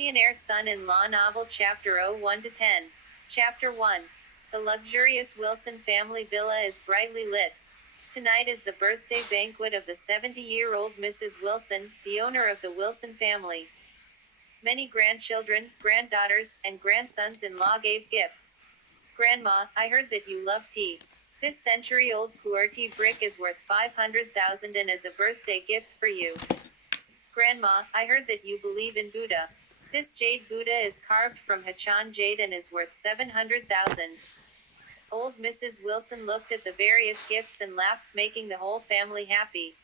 Millionaire Son-in-Law Novel Chapter 01 to 10. Chapter 1. The luxurious Wilson family villa is brightly lit. Tonight is the birthday banquet of the 70-year-old Mrs. Wilson, the owner of the Wilson family. Many grandchildren, granddaughters, and grandsons-in-law gave gifts. Grandma, I heard that you love tea. This century-old pu'er tea brick is worth 500,000 and is a birthday gift for you. Grandma, I heard that you believe in Buddha. This jade Buddha is carved from Hachan jade and is worth 700,000. Old Mrs. Wilson looked at the various gifts and laughed, making the whole family happy.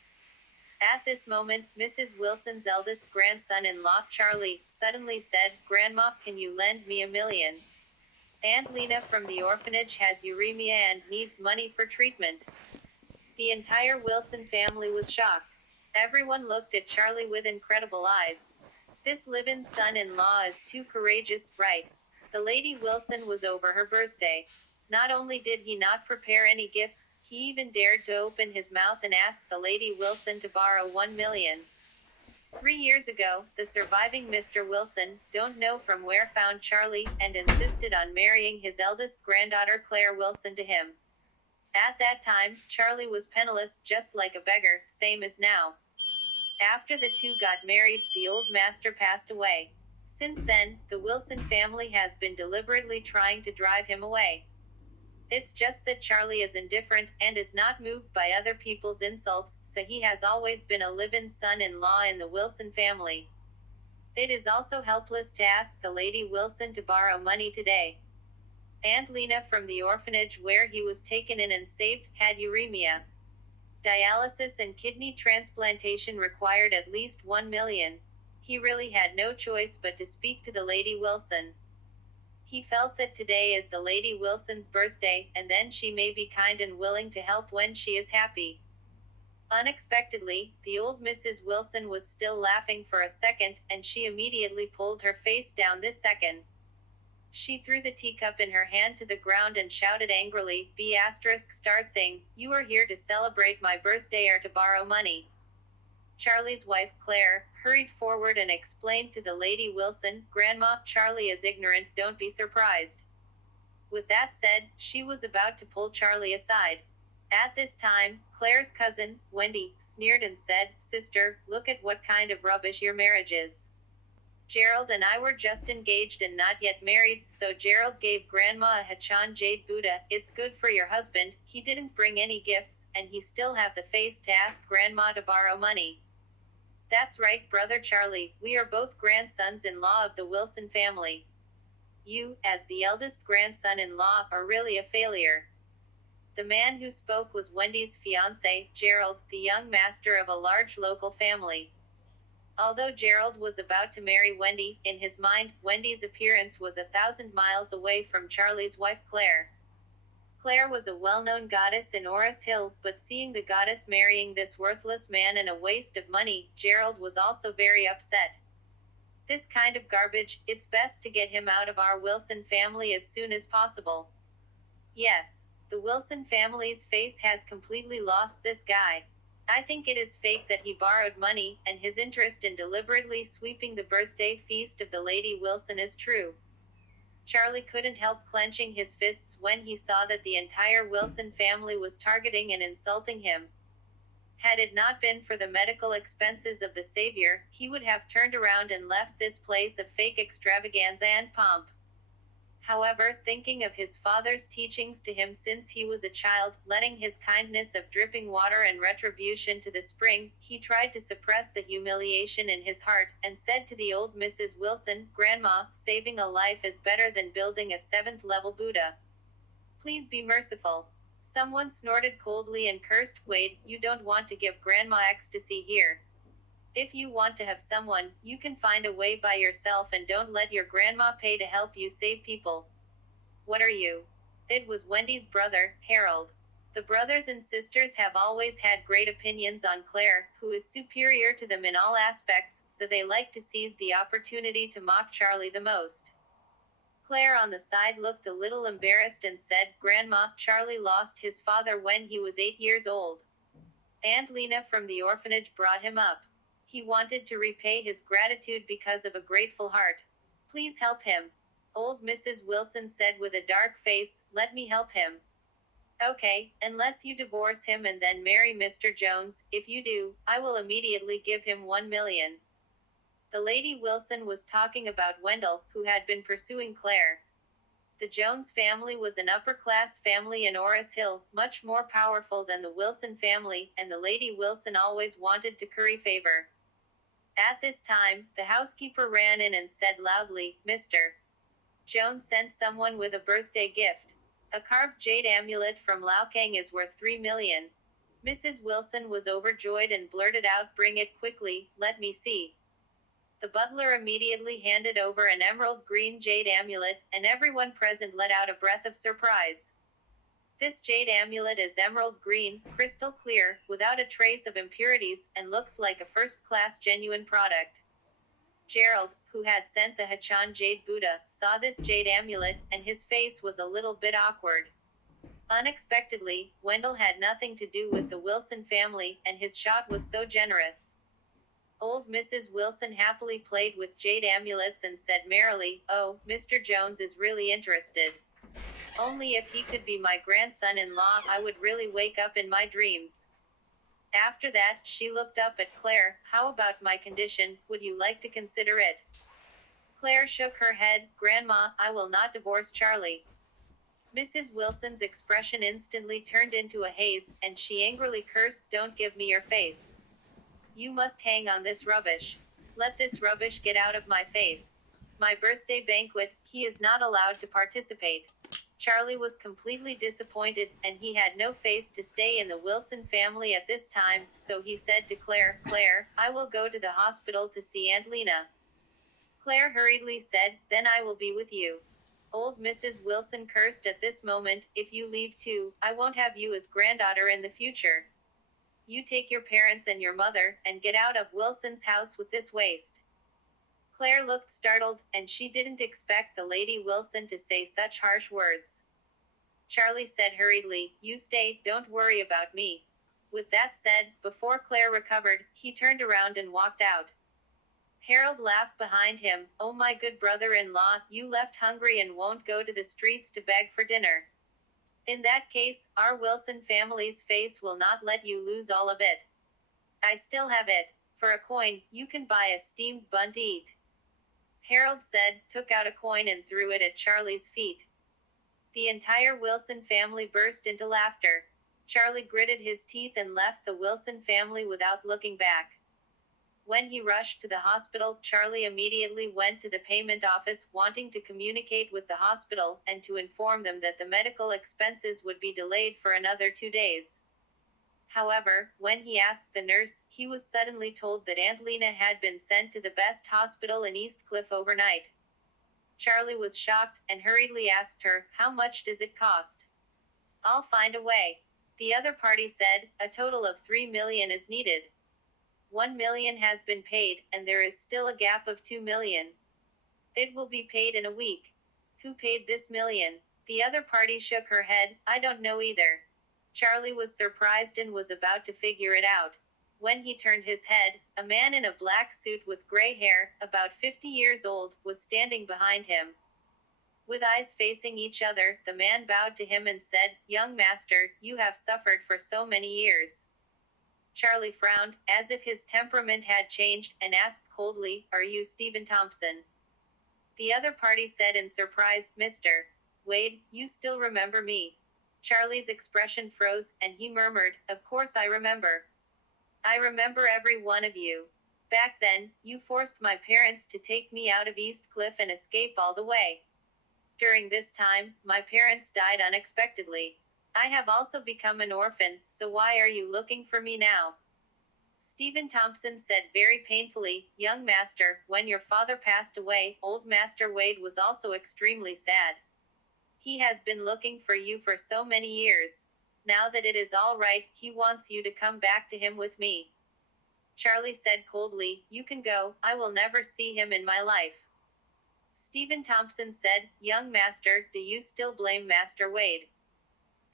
At this moment, Mrs. Wilson's eldest grandson-in-law, Charlie, suddenly said, "Grandma, can you lend me $1 million? Aunt Lena from the orphanage has uremia and needs money for treatment." The entire Wilson family was shocked. Everyone looked at Charlie with incredible eyes. This live-in son-in-law is too courageous, right? The Lady Wilson was over her birthday. Not only did he not prepare any gifts, he even dared to open his mouth and ask the Lady Wilson to borrow $1 million. 3 years ago, the surviving Mr. Wilson, don't know from where, found Charlie, and insisted on marrying his eldest granddaughter Claire Wilson to him. At that time, Charlie was penniless, just like a beggar, same as now. After the two got married, the old master passed away. Since then, the Wilson family has been deliberately trying to drive him away. It's just that Charlie is indifferent, and is not moved by other people's insults, so he has always been a live-in son-in-law in the Wilson family. It is also helpless to ask the Lady Wilson to borrow money today. Aunt Lena from the orphanage where he was taken in and saved, had uremia. Dialysis and kidney transplantation required at least $1 million. He really had no choice but to speak to the Lady Wilson. He felt that today is the Lady Wilson's birthday, and then she may be kind and willing to help when she is happy. Unexpectedly, the old Mrs. Wilson was still laughing for a second, and she immediately pulled her face down this second. She threw the teacup in her hand to the ground and shouted angrily, "B***** thing, you are here to celebrate my birthday or to borrow money?" Charlie's wife, Claire, hurried forward and explained to the Lady Wilson, "Grandma, Charlie is ignorant, don't be surprised." With that said, she was about to pull Charlie aside. At this time, Claire's cousin, Wendy, sneered and said, "Sister, look at what kind of rubbish your marriage is. Gerald and I were just engaged and not yet married, so Gerald gave Grandma a Hachan jade Buddha. It's good for your husband, he didn't bring any gifts, and he still have the face to ask Grandma to borrow money." "That's right, brother Charlie, we are both grandsons-in-law of the Wilson family. You, as the eldest grandson-in-law, are really a failure." The man who spoke was Wendy's fiancé, Gerald, the young master of a large local family. Although Gerald was about to marry Wendy, in his mind, Wendy's appearance was 1,000 miles away from Charlie's wife Claire. Claire was a well-known goddess in Oris Hill, but seeing the goddess marrying this worthless man and a waste of money, Gerald was also very upset. "This kind of garbage, it's best to get him out of our Wilson family as soon as possible." Yes, the Wilson family's face has completely lost this guy. I think it is fake that he borrowed money, and his interest in deliberately sweeping the birthday feast of the Lady Wilson is true. Charlie couldn't help clenching his fists when he saw that the entire Wilson family was targeting and insulting him. Had it not been for the medical expenses of the savior, he would have turned around and left this place of fake extravaganza and pomp. However, thinking of his father's teachings to him since he was a child, letting his kindness of dripping water and retribution to the spring, he tried to suppress the humiliation in his heart, and said to the old Mrs. Wilson, "Grandma, saving a life is better than building a 7th-level Buddha. Please be merciful." Someone snorted coldly and cursed, "Wade, you don't want to give Grandma ecstasy here. If you want to have someone, you can find a way by yourself and don't let your grandma pay to help you save people." "What are you?" It was Wendy's brother, Harold. The brothers and sisters have always had great opinions on Claire, who is superior to them in all aspects, so they like to seize the opportunity to mock Charlie the most. Claire on the side looked a little embarrassed and said, "Grandma, Charlie lost his father when he was 8 years old. Aunt Lena from the orphanage brought him up. He wanted to repay his gratitude because of a grateful heart. Please help him. Old Mrs. Wilson said with a dark face, let me help him. Okay, unless you divorce him and then marry Mr. Jones. If you do, I will immediately give him 1 million. The Lady Wilson was talking about Wendell, who had been pursuing Claire. The Jones family was an upper-class family in Orris Hill, much more powerful than the Wilson family, and the Lady Wilson always wanted to curry favor. At this time, the housekeeper ran in and said loudly, Mr. Jones sent someone with a birthday gift. A carved jade amulet from Laokang is worth 3 million. Mrs. Wilson was overjoyed and blurted out, bring it quickly, let me see. The butler immediately handed over an emerald green jade amulet, and everyone present let out a breath of surprise. This jade amulet is emerald green, crystal clear, without a trace of impurities, and looks like a first-class genuine product. Gerald, who had sent the Hachan Jade Buddha, saw this jade amulet, and his face was a little bit awkward. Unexpectedly, Wendell had nothing to do with the Wilson family, and his shot was so generous. Old Mrs. Wilson happily played with jade amulets and said merrily, oh, Mr. Jones is really interested. Only if he could be my grandson-in-law, I would really wake up in my dreams. After that, she looked up at Claire. How about my condition, would you like to consider it? Claire shook her head. Grandma, I will not divorce Charlie. Mrs. Wilson's expression instantly turned into a haze, and she angrily cursed, don't give me your face. You must hang on this rubbish. Let this rubbish get out of my face. My birthday banquet, he is not allowed to participate. Charlie was completely disappointed, and he had no face to stay in the Wilson family at this time, so he said to Claire, Claire, I will go to the hospital to see Aunt Lena. Claire hurriedly said, then I will be with you. Old Mrs. Wilson cursed at this moment, if you leave too, I won't have you as granddaughter in the future. You take your parents and your mother, and get out of Wilson's house with this waste. Claire looked startled, and she didn't expect the Lady Wilson to say such harsh words. Charlie said hurriedly, you stay, don't worry about me. With that said, before Claire recovered, he turned around and walked out. Harold laughed behind him, oh my good brother-in-law, you left hungry and won't go to the streets to beg for dinner. In that case, our Wilson family's face will not let you lose all of it. I still have it. For a coin, you can buy a steamed bun to eat. Harold said, took out a coin and threw it at Charlie's feet. The entire Wilson family burst into laughter. Charlie gritted his teeth and left the Wilson family without looking back. When he rushed to the hospital, Charlie immediately went to the payment office, wanting to communicate with the hospital, and to inform them that the medical expenses would be delayed for another 2 days. However, when he asked the nurse, he was suddenly told that Aunt Lena had been sent to the best hospital in East Cliff overnight. Charlie was shocked, and hurriedly asked her, how much does it cost? I'll find a way. The other party said, a total of 3 million is needed. 1 million has been paid, and there is still a gap of 2 million. It will be paid in a week. Who paid this million? The other party shook her head, I don't know either. Charlie was surprised and was about to figure it out. When he turned his head, a man in a black suit with gray hair, about 50 years old, was standing behind him. With eyes facing each other, the man bowed to him and said, young master, you have suffered for so many years. Charlie frowned, as if his temperament had changed, and asked coldly, are you Stephen Thompson? The other party said in surprise, Mr. Wade, you still remember me. Charlie's expression froze, and he murmured, of course I remember. I remember every one of you. Back then, you forced my parents to take me out of East Cliff and escape all the way. During this time, my parents died unexpectedly. I have also become an orphan, so why are you looking for me now? Stephen Thompson said very painfully, young master, when your father passed away, old Master Wade was also extremely sad. He has been looking for you for so many years. Now that it is all right, he wants you to come back to him with me. Charlie said coldly, you can go, I will never see him in my life. Stephen Thompson said, young master, do you still blame Master Wade?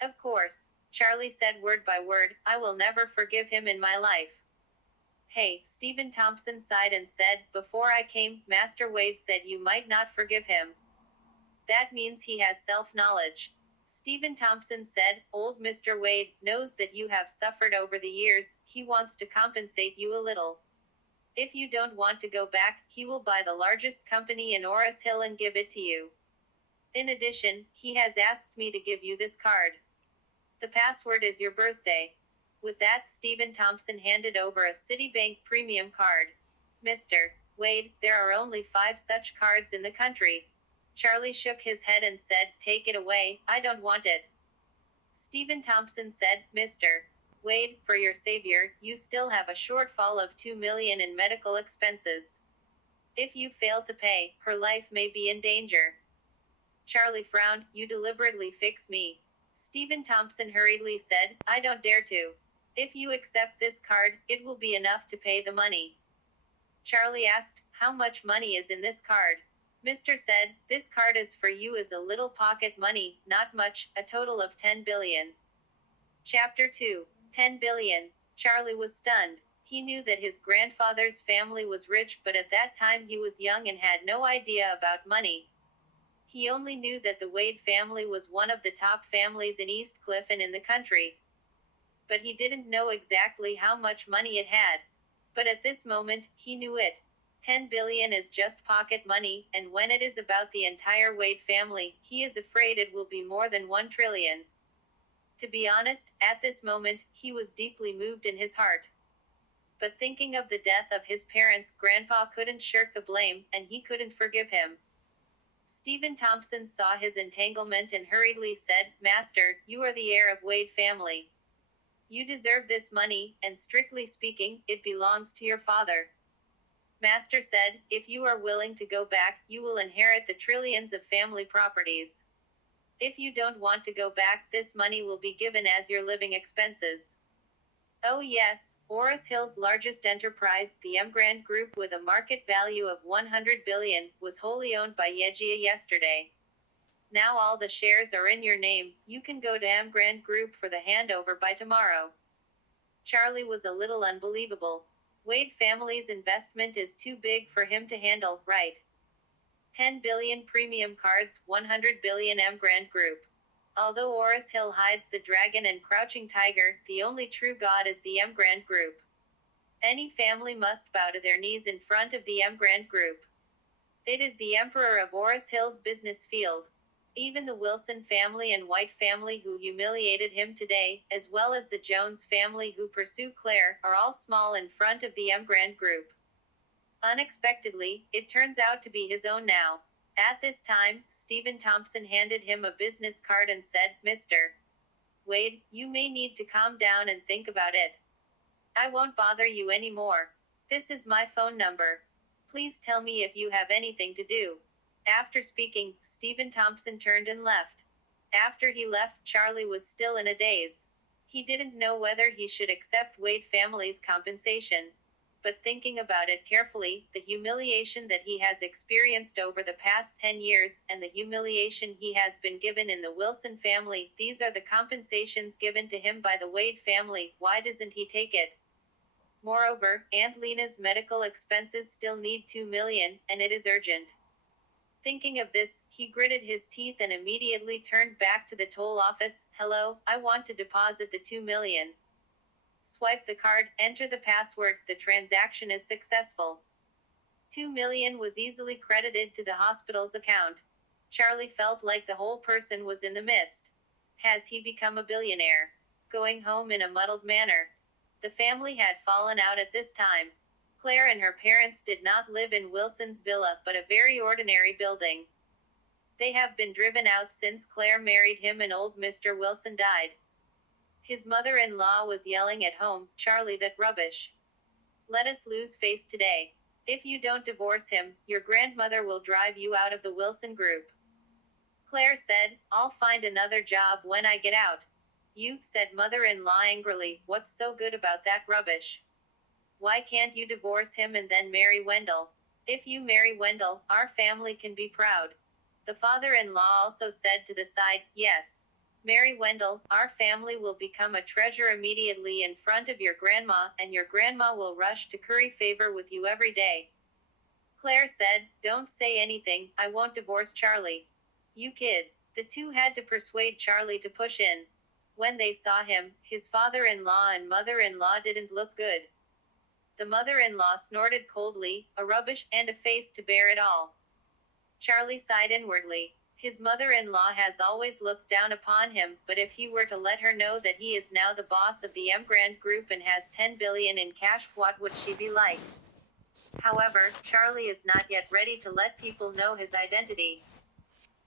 Of course. Charlie said word by word, I will never forgive him in my life. Hey, Stephen Thompson sighed and said, before I came, Master Wade said you might not forgive him. That means he has self-knowledge. Stephen Thompson said, old Mr. Wade knows that you have suffered over the years, he wants to compensate you a little. If you don't want to go back, he will buy the largest company in Oris Hill and give it to you. In addition, he has asked me to give you this card. The password is your birthday. With that, Stephen Thompson handed over a Citibank premium card. Mr. Wade, there are only 5 such cards in the country. Charlie shook his head and said, take it away, I don't want it. Stephen Thompson said, Mr. Wade, for your savior, you still have a shortfall of $2 million in medical expenses. If you fail to pay, her life may be in danger. Charlie frowned, you deliberately fix me. Stephen Thompson hurriedly said, I don't dare to. If you accept this card, it will be enough to pay the money. Charlie asked, how much money is in this card? Mr. said, this card is for you as a little pocket money, not much, a total of 10 billion. Chapter 2. 10 billion. Charlie was stunned. He knew that his grandfather's family was rich, but at that time he was young and had no idea about money. He only knew that the Wade family was one of the top families in East Cliff and in the country. But he didn't know exactly how much money it had. But at this moment, he knew it. 10 billion is just pocket money, and when it is about the entire Wade family, he is afraid it will be more than 1 trillion. To be honest, at this moment, he was deeply moved in his heart. But thinking of the death of his parents, Grandpa couldn't shirk the blame, and he couldn't forgive him. Stephen Thompson saw his entanglement and hurriedly said, Master, you are the heir of Wade family. You deserve this money, and strictly speaking, it belongs to your father. Master said, if you are willing to go back, you will inherit the trillions of family properties. If you don't want to go back, this money will be given as your living expenses. Oh yes, Oris Hill's largest enterprise, the Emgrand Group with a market value of 100 billion, was wholly owned by Yejia yesterday. Now all the shares are in your name, you can go to Emgrand Group for the handover by tomorrow. Charlie was a little unbelievable. Wade family's investment is too big for him to handle, right? 10 billion premium cards, 100 billion Emgrand Group. Although Oris Hill hides the dragon and crouching tiger, the only true god is the Emgrand Group. Any family must bow to their knees in front of the Emgrand Group. It is the emperor of Oris Hill's business field. Even the Wilson family and White family who humiliated him today, as well as the Jones family who pursue Claire, are all small in front of the Emgrand Group. Unexpectedly, it turns out to be his own now. At this time, Stephen Thompson handed him a business card and said, Mr. Wade, you may need to calm down and think about it. I won't bother you anymore. This is my phone number. Please tell me if you have anything to do. After speaking, Stephen Thompson turned and left. After he left, Charlie was still in a daze. He didn't know whether he should accept Wade family's compensation. But thinking about it carefully, the humiliation that he has experienced over the past 10 years, and the humiliation he has been given in the Wilson family, these are the compensations given to him by the Wade family, why doesn't he take it? Moreover, Aunt Lena's medical expenses still need 2 million, and it is urgent. Thinking of this, he gritted his teeth and immediately turned back to the toll office. Hello, I want to deposit the 2 million. Swipe the card, enter the password, the transaction is successful. 2 million was easily credited to the hospital's account. Charlie felt like the whole person was in the mist. Has he become a billionaire? Going home in a muddled manner. The family had fallen out at this time. Claire and her parents did not live in Wilson's villa, but a very ordinary building. They have been driven out since Claire married him and old Mr. Wilson died. His mother-in-law was yelling at home, Charlie, that rubbish. Let us lose face today. If you don't divorce him, your grandmother will drive you out of the Wilson Group. Claire said, I'll find another job when I get out. You, said mother-in-law angrily, what's so good about that rubbish? Why can't you divorce him and then marry Wendell? If you marry Wendell, our family can be proud. The father-in-law also said to the side, yes. Mary Wendell, our family will become a treasure immediately in front of your grandma, and your grandma will rush to curry favor with you every day. Claire said, "Don't say anything, I won't divorce Charlie." "You kid." The two had to persuade Charlie to push in. When they saw him, his father-in-law and mother-in-law didn't look good. The mother-in-law snorted coldly, "A rubbish, and a face to bear it all." Charlie sighed inwardly. His mother-in-law has always looked down upon him, but if he were to let her know that he is now the boss of the Emgrand Group and has 10 billion in cash, what would she be like? However, Charlie is not yet ready to let people know his identity.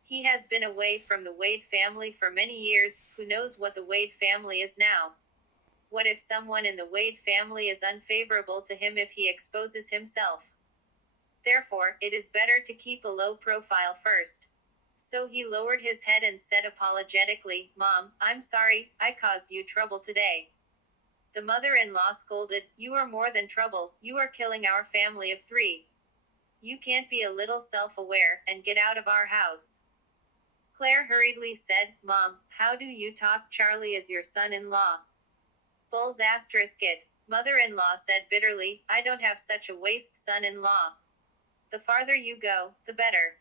He has been away from the Wade family for many years. Who knows what the Wade family is now? What if someone in the Wade family is unfavorable to him if he exposes himself? Therefore, it is better to keep a low profile first. So he lowered his head and said apologetically, "Mom, I'm sorry, I caused you trouble today." The mother-in-law scolded, "You are more than trouble, you are killing our family of 3. You can't be a little self-aware, and get out of our house." Claire hurriedly said, "Mom, how do you talk? Charlie is your son-in-law." Bulls asterisk it. Mother-in-law said bitterly, "I don't have such a waste son-in-law. The farther you go, the better."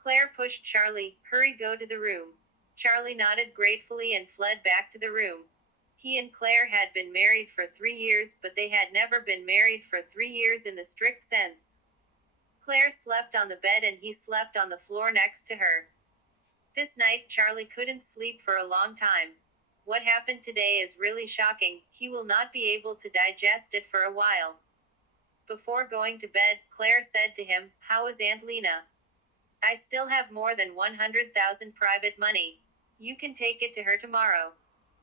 Claire pushed Charlie, "Hurry, go to the room." Charlie nodded gratefully and fled back to the room. He and Claire had been married for 3 years, but they had never been married for 3 years in the strict sense. Claire slept on the bed and he slept on the floor next to her. This night, Charlie couldn't sleep for a long time. What happened today is really shocking, he will not be able to digest it for a while. Before going to bed, Claire said to him, "How is Aunt Lena?" "I still have more than 100,000 private money. You can take it to her tomorrow."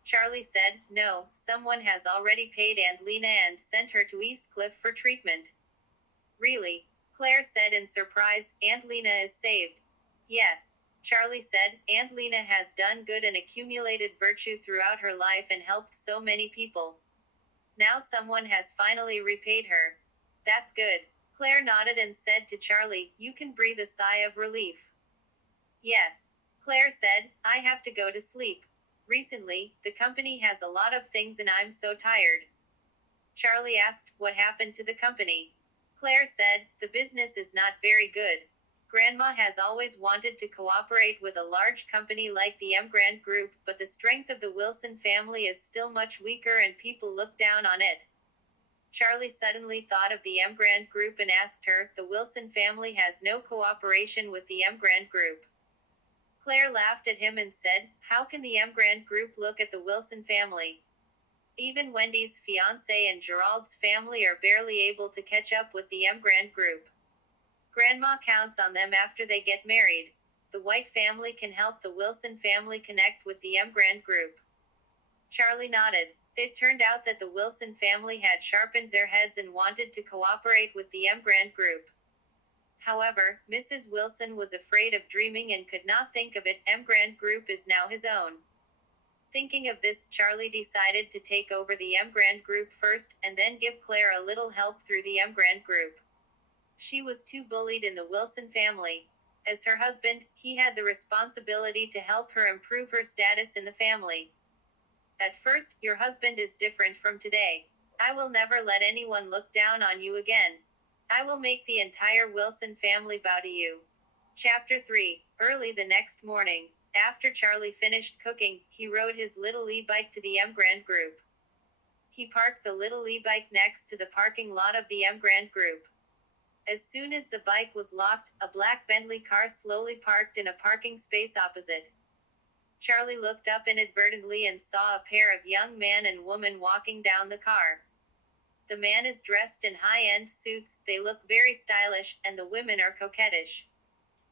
Charlie said, "No, someone has already paid Aunt Lena and sent her to East Cliff for treatment." "Really?" Claire said in surprise, "Aunt Lena is saved." "Yes." Charlie said, "Aunt Lena has done good and accumulated virtue throughout her life and helped so many people. Now someone has finally repaid her." "That's good." Claire nodded and said to Charlie, "You can breathe a sigh of relief." "Yes." Claire said, "I have to go to sleep. Recently, the company has a lot of things and I'm so tired." Charlie asked, "What happened to the company?" Claire said, "The business is not very good. Grandma has always wanted to cooperate with a large company like the Emgrand Group, but the strength of the Wilson family is still much weaker and people look down on it." Charlie suddenly thought of the Emgrand Group and asked her, "The Wilson family has no cooperation with the Emgrand Group." Claire laughed at him and said, "How can the Emgrand Group look at the Wilson family? Even Wendy's fiance and Gerald's family are barely able to catch up with the Emgrand Group. Grandma counts on them after they get married. The White family can help the Wilson family connect with the Emgrand Group." Charlie nodded. It turned out that the Wilson family had sharpened their heads and wanted to cooperate with the Emgrand Group. However, Mrs. Wilson was afraid of dreaming and could not think of it. Emgrand Group is now his own. Thinking of this, Charlie decided to take over the Emgrand Group first, and then give Claire a little help through the Emgrand Group. She was too bullied in the Wilson family. As her husband, he had the responsibility to help her improve her status in the family. "At first, your husband is different from today. I will never let anyone look down on you again. I will make the entire Wilson family bow to you." Chapter 3. Early the next morning, after Charlie finished cooking, he rode his little e-bike to the Emgrand Group. He parked the little e-bike next to the parking lot of the Emgrand Group. As soon as the bike was locked, a black Bentley car slowly parked in a parking space opposite. Charlie looked up inadvertently and saw a pair of young man and woman walking down the car. The man is dressed in high-end suits, they look very stylish, and the women are coquettish.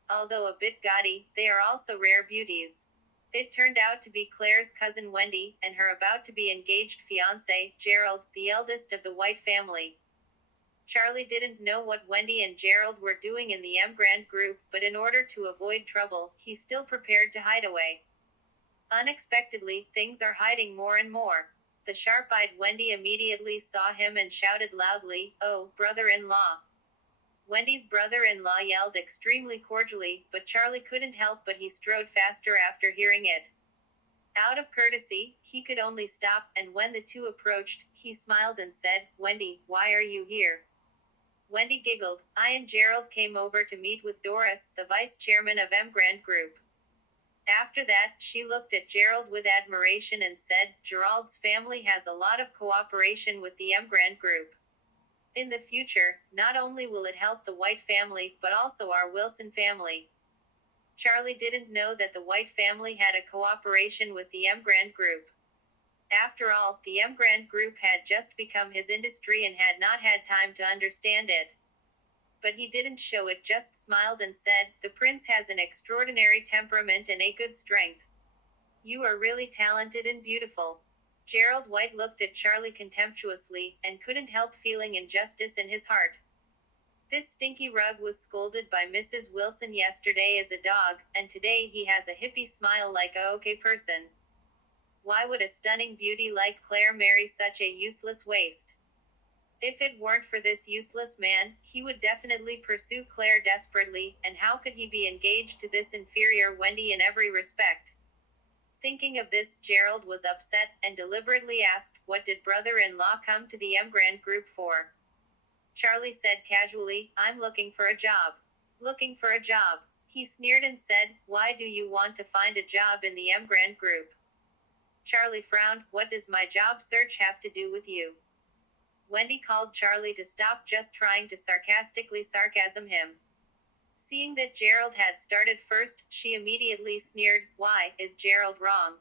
Although a bit gaudy, they are also rare beauties. It turned out to be Claire's cousin Wendy, and her about-to-be engaged fiancé, Gerald, the eldest of the White family. Charlie didn't know what Wendy and Gerald were doing in the Emgrand Group, but in order to avoid trouble, he still prepared to hide away. Unexpectedly, things are hiding more and more. The sharp-eyed Wendy immediately saw him and shouted loudly, "Oh, brother-in-law." Wendy's brother-in-law yelled extremely cordially, but Charlie couldn't help but he strode faster after hearing it. Out of courtesy, he could only stop, and when the two approached, he smiled and said, "Wendy, why are you here?" Wendy giggled. "I and Gerald came over to meet with Doris, the vice chairman of Emgrand Group." After that, she looked at Gerald with admiration and said, "Gerald's family has a lot of cooperation with the Emgrand Group. In the future, not only will it help the White family, but also our Wilson family." Charlie didn't know that the White family had a cooperation with the Emgrand Group. After all, the Emgrand Group had just become his industry and had not had time to understand it. But he didn't show it, just smiled and said, "The prince has an extraordinary temperament and a good strength. You are really talented and beautiful." Gerald White looked at Charlie contemptuously, and couldn't help feeling injustice in his heart. This stinky rug was scolded by Mrs. Wilson yesterday as a dog, and today he has a hippie smile like a okay person. Why would a stunning beauty like Claire marry such a useless waste? If it weren't for this useless man, he would definitely pursue Claire desperately, and how could he be engaged to this inferior Wendy in every respect? Thinking of this, Gerald was upset, and deliberately asked, "What did brother-in-law come to the Emgrand Group for?" Charlie said casually, "I'm looking for a job." "Looking for a job?" He sneered and said, "Why do you want to find a job in the Emgrand Group?" Charlie frowned. "What does my job search have to do with you?" Wendy called Charlie to stop just trying to sarcastically sarcasm him. Seeing that Gerald had started first, she immediately sneered, "Why, is Gerald wrong?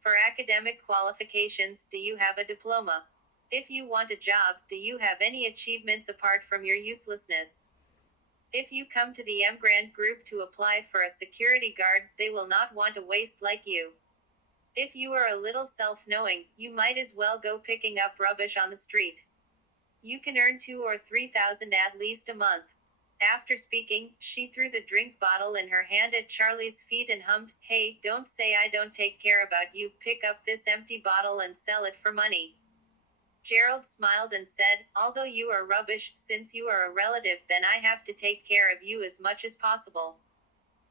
For academic qualifications, do you have a diploma? If you want a job, do you have any achievements apart from your uselessness? If you come to the Emgrand Group to apply for a security guard, they will not want a waste like you. If you are a little self-knowing, you might as well go picking up rubbish on the street. You can earn 2 or 3,000 at least a month." After speaking, she threw the drink bottle in her hand at Charlie's feet and hummed, "Hey, don't say I don't take care about you. Pick up this empty bottle and sell it for money." Gerald smiled and said, "Although you are rubbish, since you are a relative, then I have to take care of you as much as possible.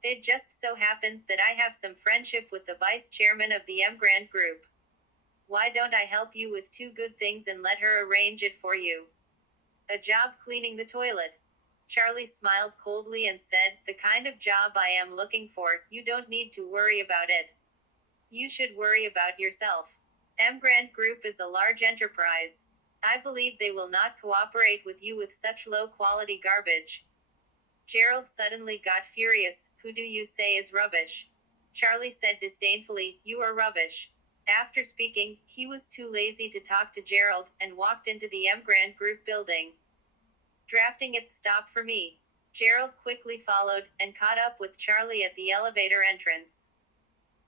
It just so happens that I have some friendship with the vice chairman of the Emgrand Group. Why don't I help you with 2 good things and let her arrange it for you? A job cleaning the toilet." Charlie smiled coldly and said, "The kind of job I am looking for, you don't need to worry about it. You should worry about yourself. Emgrand Group is a large enterprise. I believe they will not cooperate with you with such low quality garbage." Gerald suddenly got furious. "Who do you say is rubbish?" Charlie said disdainfully, "You are rubbish." After speaking, he was too lazy to talk to Gerald, and walked into the Emgrand Group building. Drafting it, "Stop for me." Gerald quickly followed, and caught up with Charlie at the elevator entrance.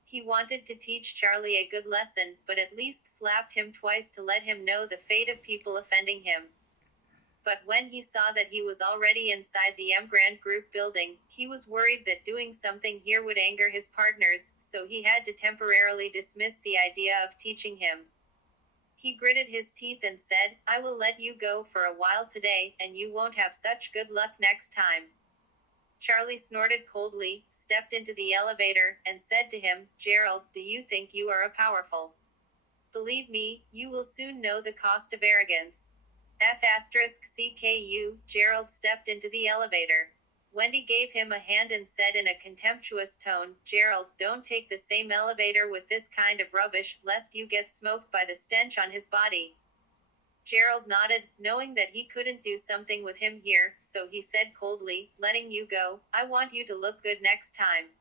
He wanted to teach Charlie a good lesson, but at least slapped him twice to let him know the fate of people offending him. But when he saw that he was already inside the Emgrand Group building, he was worried that doing something here would anger his partners, so he had to temporarily dismiss the idea of teaching him. He gritted his teeth and said, "I will let you go for a while today, and you won't have such good luck next time." Charlie snorted coldly, stepped into the elevator, and said to him, "Gerald, do you think you are a powerful? Believe me, you will soon know the cost of arrogance." F***CKU, Gerald stepped into the elevator. Wendy gave him a hand and said in a contemptuous tone, "Gerald, don't take the same elevator with this kind of rubbish, lest you get smoked by the stench on his body." Gerald nodded, knowing that he couldn't do something with him here, so he said coldly, "Letting you go, I want you to look good next time."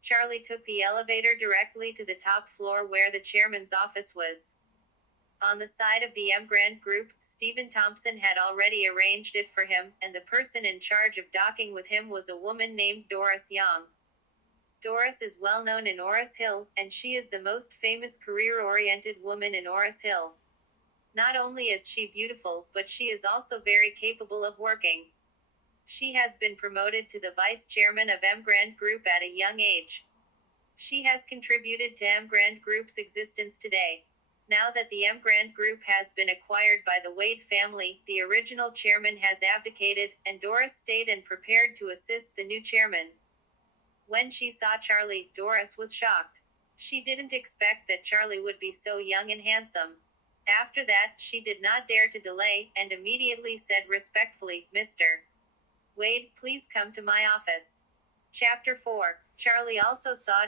Charlie took the elevator directly to the top floor where the chairman's office was. On the side of the Emgrand Group, Stephen Thompson had already arranged it for him, and the person in charge of docking with him was a woman named Doris Young. Doris is well known in Oris Hill, and she is the most famous career-oriented woman in Oris Hill. Not only is she beautiful, but she is also very capable of working. She has been promoted to the vice chairman of Emgrand Group at a young age. She has contributed to Emgrand Group's existence today. Now that the Emgrand Group has been acquired by the Wade family, the original chairman has abdicated, and Doris stayed and prepared to assist the new chairman. When she saw Charlie, Doris was shocked. She didn't expect that Charlie would be so young and handsome. After that, she did not dare to delay, and immediately said respectfully, "Mr. Wade, please come to my office." Chapter 4. Charlie also saw